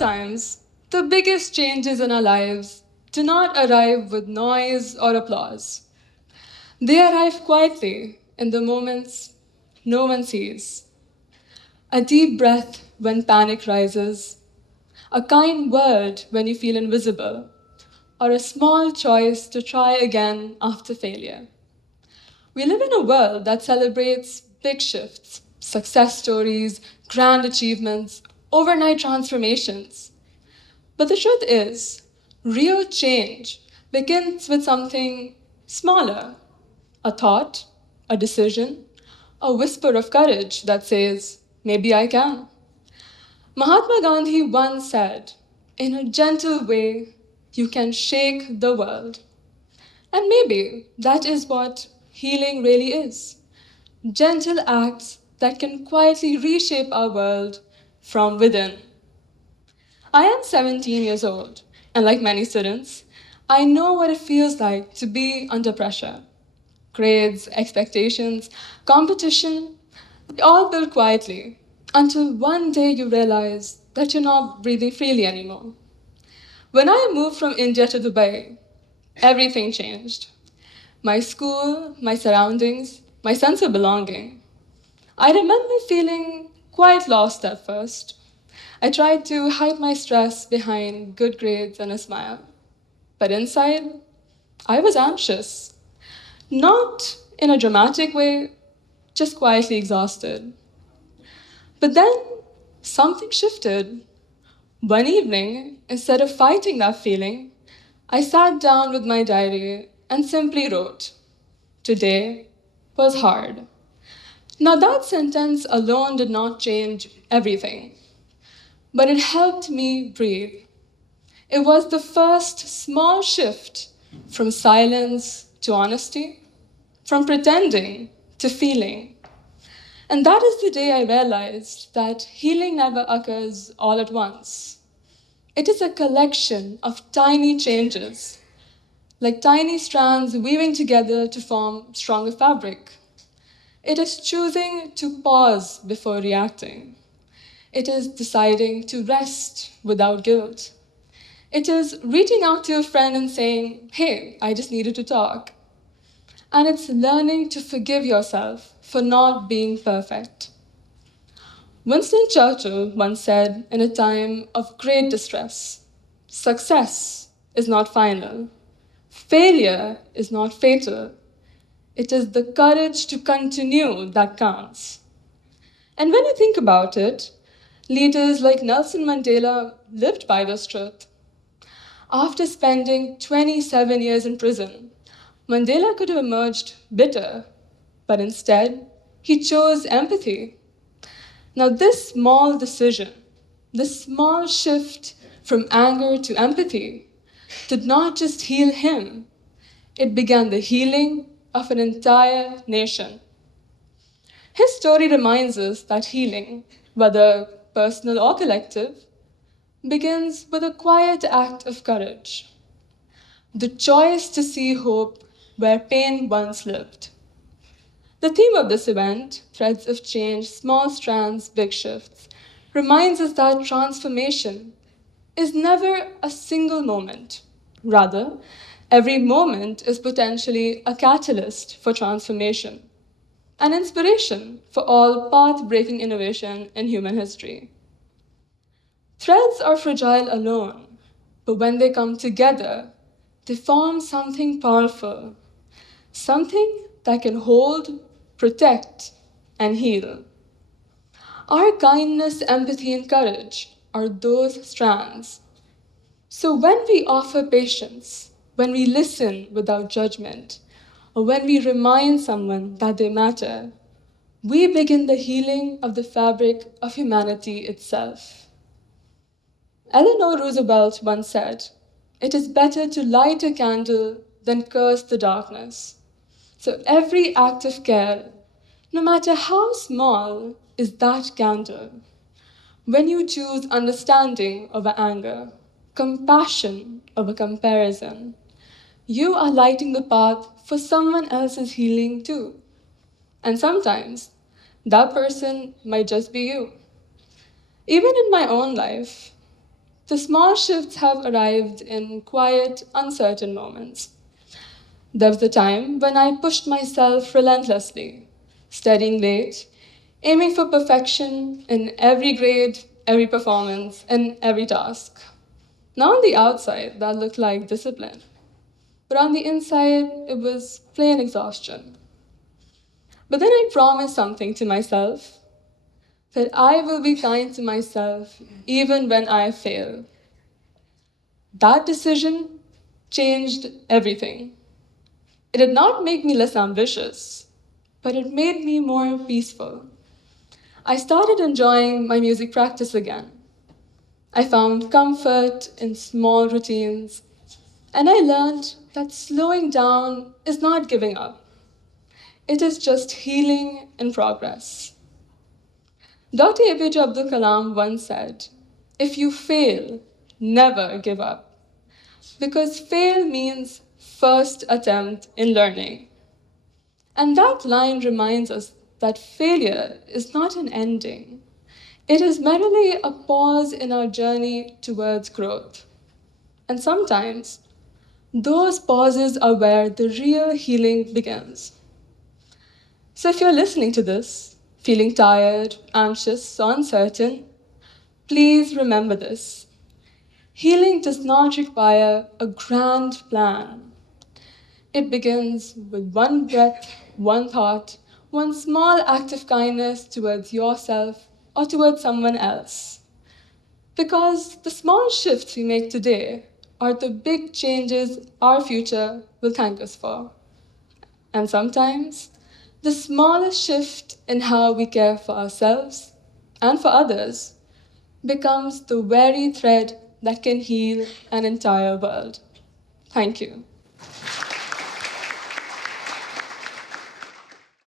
Sometimes, the biggest changes in our lives do not arrive with noise or applause. They arrive quietly in the moments no one sees. A deep breath when panic rises, a kind word when you feel invisible, or a small choice to try again after failure. We live in a world that celebrates big shifts, success stories, grand achievements, overnight transformations. But the truth is, real change begins with something smaller: a thought, a decision, a whisper of courage that says, maybe I can. Mahatma Gandhi once said, in a gentle way, you can shake the world. And maybe that is what healing really is: gentle acts that can quietly reshape our world from within. I am 17 years old, and like many students, I know what it feels like to be under pressure. Grades, expectations, competition, they all build quietly until one day you realize that you're not breathing freely anymore. When I moved from India to Dubai, everything changed. My school, my surroundings, my sense of belonging. I remember feeling quite lost at first. I tried to hide my stress behind good grades and a smile. But inside, I was anxious. Not in a dramatic way, just quietly exhausted. But then something shifted. One evening, instead of fighting that feeling, I sat down with my diary and simply wrote, "Today was hard." Now, that sentence alone did not change everything, but it helped me breathe. It was the first small shift from silence to honesty, from pretending to feeling. And that is the day I realized that healing never occurs all at once. It is a collection of tiny changes, like tiny strands weaving together to form stronger fabric. It is choosing to pause before reacting. It is deciding to rest without guilt. It is reaching out to a friend and saying, hey, I just needed to talk. And it's learning to forgive yourself for not being perfect. Winston Churchill once said in a time of great distress, success is not final. Failure is not fatal. It is the courage to continue that counts. And when you think about it, leaders like Nelson Mandela lived by this truth. After spending 27 years in prison, Mandela could have emerged bitter, but instead, he chose empathy. Now, this small decision, this small shift from anger to empathy, did not just heal him, it began the healing of an entire nation. His story reminds us that healing, whether personal or collective, begins with a quiet act of courage: the choice to see hope where pain once lived. The theme of this event, Threads of Change, Small Strands, Big Shifts, reminds us that transformation is never a single moment. Rather, every moment is potentially a catalyst for transformation, an inspiration for all path-breaking innovation in human history. Threads are fragile alone, but when they come together, they form something powerful, something that can hold, protect, and heal. Our kindness, empathy, and courage are those strands. So when we offer patience, when we listen without judgment, or when we remind someone that they matter, we begin the healing of the fabric of humanity itself. Eleanor Roosevelt once said, "It is better to light a candle than curse the darkness." So every act of care, no matter how small, is that candle. When you choose understanding over anger, compassion over comparison, you are lighting the path for someone else's healing too. And sometimes, that person might just be you. Even in my own life, The small shifts have arrived in quiet, uncertain moments. There was a time when I pushed myself relentlessly, studying late, aiming for perfection in every grade, every performance, and every task. Now, on the outside, that looked like discipline, but on the inside, it was plain exhaustion. But then I promised something to myself that I will be kind to myself even when I fail. That decision changed everything. It did not make me less ambitious, but it made me more peaceful. I started enjoying my music practice again. I found comfort in small routines, and I learned that slowing down is not giving up. It is just healing in progress. Dr. APJ Abdul Kalam once said, "If you fail, never give up, because fail means first attempt in learning." And that line reminds us that failure is not an ending. It is merely a pause in our journey towards growth. And sometimes, those pauses are where the real healing begins. So if you're listening to this, feeling tired, anxious, or uncertain, please remember this. Healing does not require a grand plan. It begins with one breath, one thought, one small act of kindness towards yourself or towards someone else. Because the small shifts we make today are the big changes our future will thank us for. And sometimes, the smallest shift in how we care for ourselves and for others becomes the very thread that can heal an entire world. Thank you.